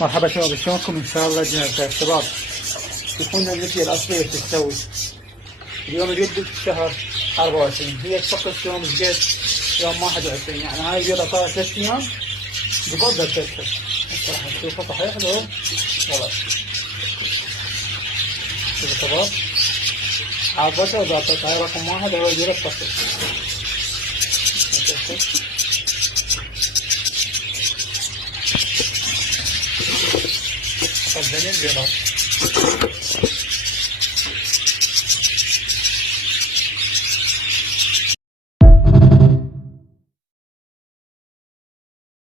مرحبا شباب، شلونكم؟ ان شاء الله جاهزة يا شباب. شوفونا النتيجة الأصلية ايش تسوي. اليوم اليد شهر 24، هي تفقد يوم جيت يوم 21، يعني هاي البيضة صارت 3 أيام بفضل تكسر. الصراحة تشوفها صحيح لو غلط. شوفوا شباب، عرفتها وضبطتها. هاي رقم 1 هو البيضة تفقد. قدمي البيضات.